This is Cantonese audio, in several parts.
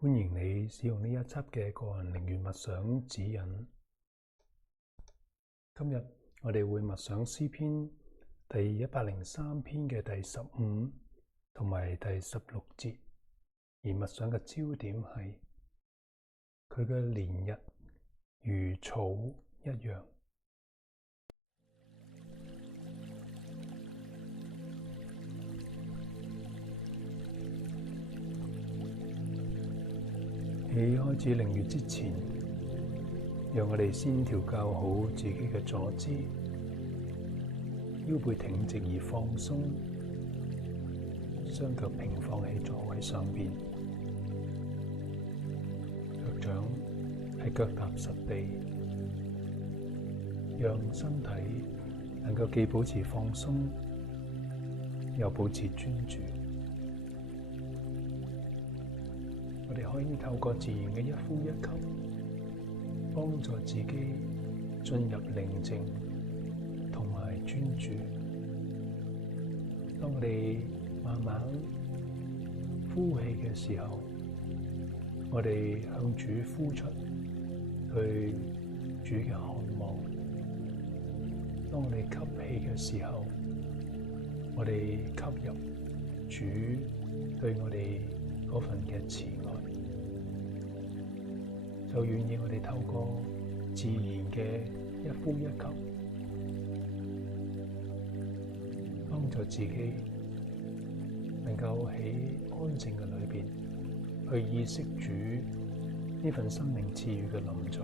歡迎你使用呢一輯嘅個人靈緣默想指引。今日我哋會默想詩篇第103篇嘅第15同埋第16節，而默想嘅焦點係佢嘅年日如草一樣。喺開始靈緣之前，讓我哋先調校好自己嘅坐姿，腰背挺直而放鬆，雙腳平放喺座位上邊，腳掌係腳踏實地，讓身體能夠既保持放鬆，又保持專注。我哋可以透過自然嘅一呼一吸，幫助自己進入寧靜同埋專注。當我哋慢慢呼氣嘅時候，我哋向主呼出對主嘅渴望；當我哋吸氣嘅時候，我哋吸入主對我哋嗰份嘅慈愛。就願意我哋透過自然嘅一呼一吸，幫助自己能夠喺安靜嘅裏邊去意識主呢份生命賜予嘅臨在。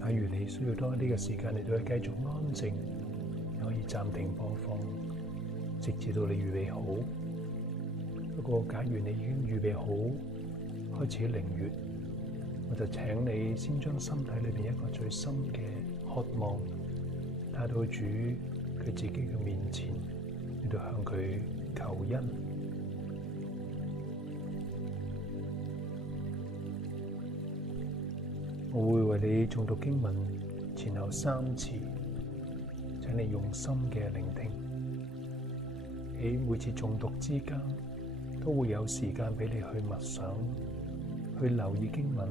假如你需要多一啲嘅時間，你都可以繼續安靜，你可以暫停播放，直至到你預備好。不過，假如你已經預備好開始靈緣，我就請你先將身體裏邊一個最深嘅渴望帶到主佢自己嘅面前，你都向佢求恩。我會為你誦讀經文前後3次，請你用心嘅聆聽。喺每次誦讀之間，都會有時間俾你去默想，去留意經文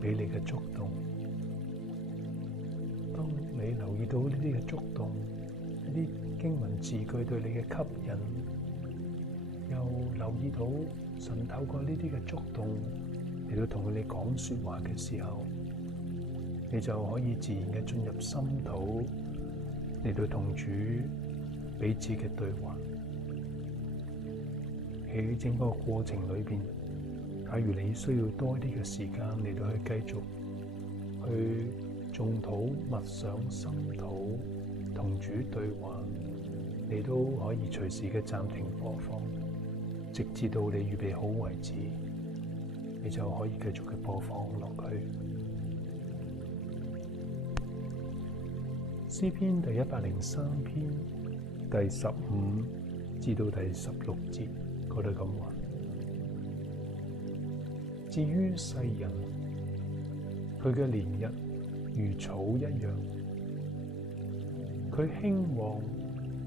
俾你嘅觸動。當你留意到呢啲嘅觸動，呢啲經文字句對你嘅吸引，又留意到神透過呢啲嘅觸動嚟到同佢哋講說話嘅時候，你就可以自然嘅進入心土，嚟到同主彼此嘅對話。喺整個過程裏邊，假如你需要多啲嘅時間嚟到去繼續去誦禱默想心土同主對話，你都可以隨時嘅暫停播放，直至到你預備好為止，你就可以繼續嘅播放落去。詩篇第103篇第15至到第16節嗰度咁話：至於世人，佢嘅年日如草一樣，佢興旺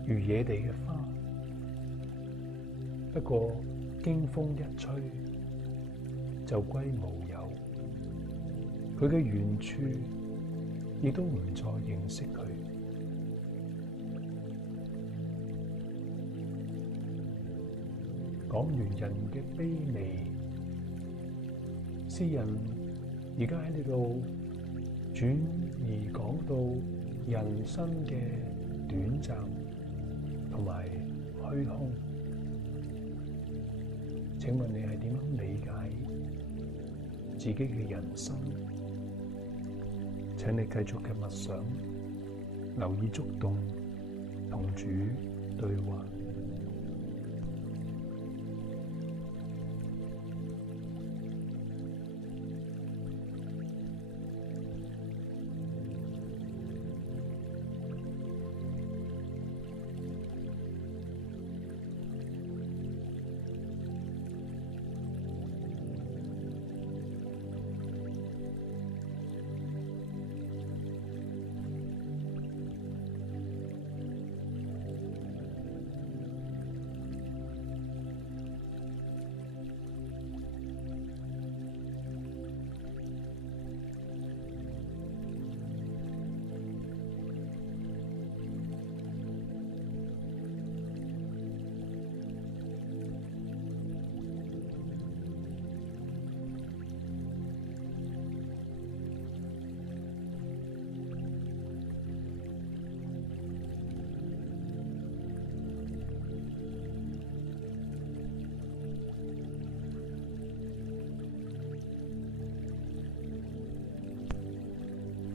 如野地嘅花，不過經風一吹就歸無有，佢嘅原處亦都唔再認識佢。講完人嘅卑微，詩人而家喺呢度轉而講到人生嘅短暫同埋虛空。請問你係點樣理解自己嘅人生？請你繼續嘅默想，留意觸動，同主對話。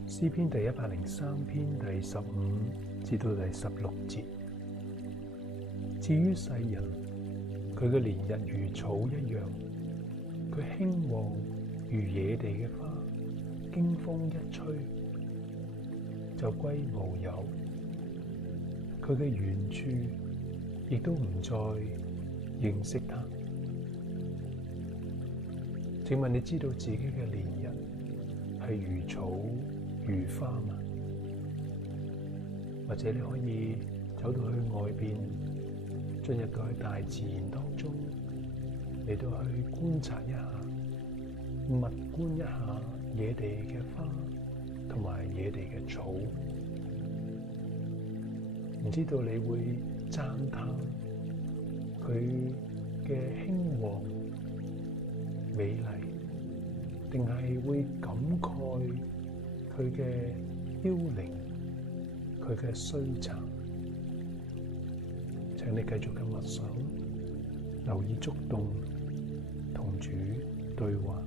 詩篇第103篇第15至到第16節。至於世人，佢嘅年日如草一樣，佢興旺如野地嘅花，經風一吹就歸無有。佢嘅原處亦都唔再認識他。請問你知道自己嘅年日係如草如花嘛？或者你可以走到去外邊，進入到去大自然當中，嚟到去觀察一下、物觀一下野地嘅花同埋野地嘅草。唔知道你會讚嘆佢嘅興旺美麗，定係會感慨佢嘅凋零，佢嘅衰殘？請你繼續嘅默想，留意觸動，同主對話。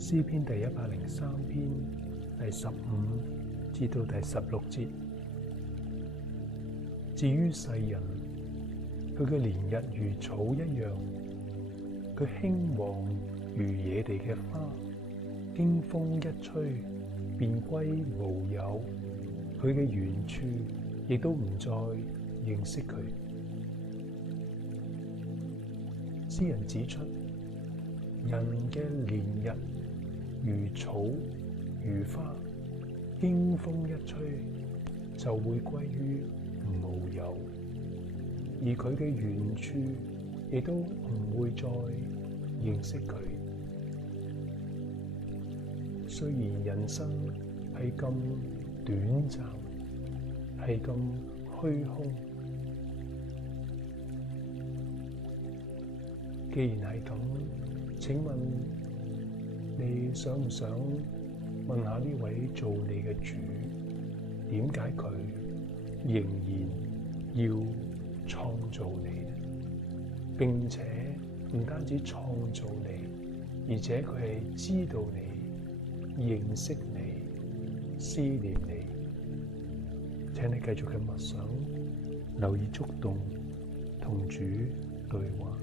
詩篇第103篇第15至到第16節。至於世人，佢嘅年日如草一樣，佢興旺如野地嘅花，經風一吹便歸無有。佢嘅原處亦都唔再認識佢。詩人指出，人嘅年日如草如花，經風一吹就會歸於無有，而佢嘅原處亦都唔會再認識佢。雖然人生係咁短暫，係咁虛空，既然係咁，請問你想唔想問下呢位做你嘅主，點解佢仍然要創造你呢？並且唔單止創造你，而且佢係知道你、認識你、思念你。請你繼續嘅默想，留意觸動，同主對話。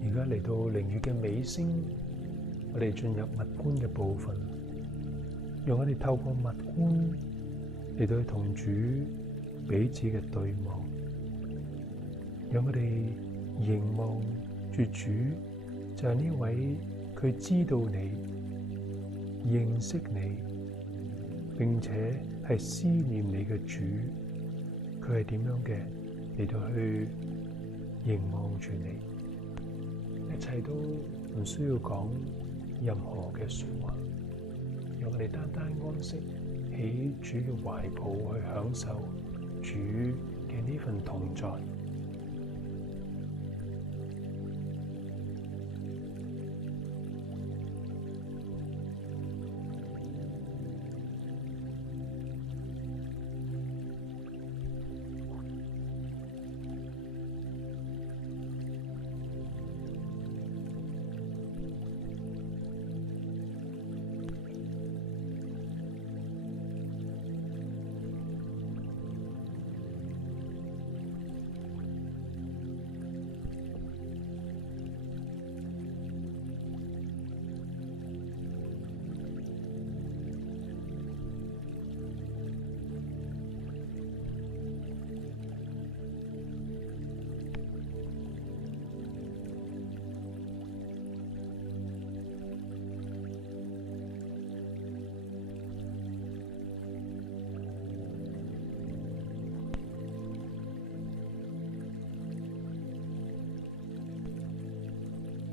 而家嚟到靈語嘅尾聲，我哋進入默觀嘅部分，讓我哋透過默觀嚟到去同主彼此嘅對望，讓我哋凝望住主，就係呢位佢知道你、認識你，並且係思念你嘅主，佢係點樣嘅嚟到去凝望住你。一切都唔需要講任何嘅說話，讓我哋單單安息喺主嘅懷抱去享受主嘅呢份同在。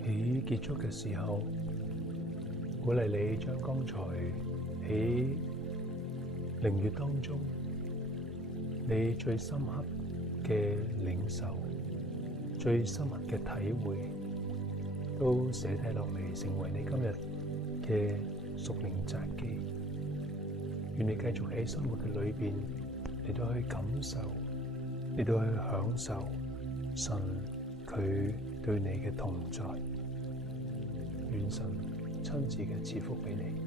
喺結束嘅時候，鼓勵你將剛才喺靈語當中你最深刻嘅領受、最深刻嘅體會，都寫低落嚟，成為你今日嘅屬靈札記。願你繼續喺生活嘅裏邊嚟到去感受，嚟到去享受神佢對你嘅同在。願神親自嘅賜福俾你。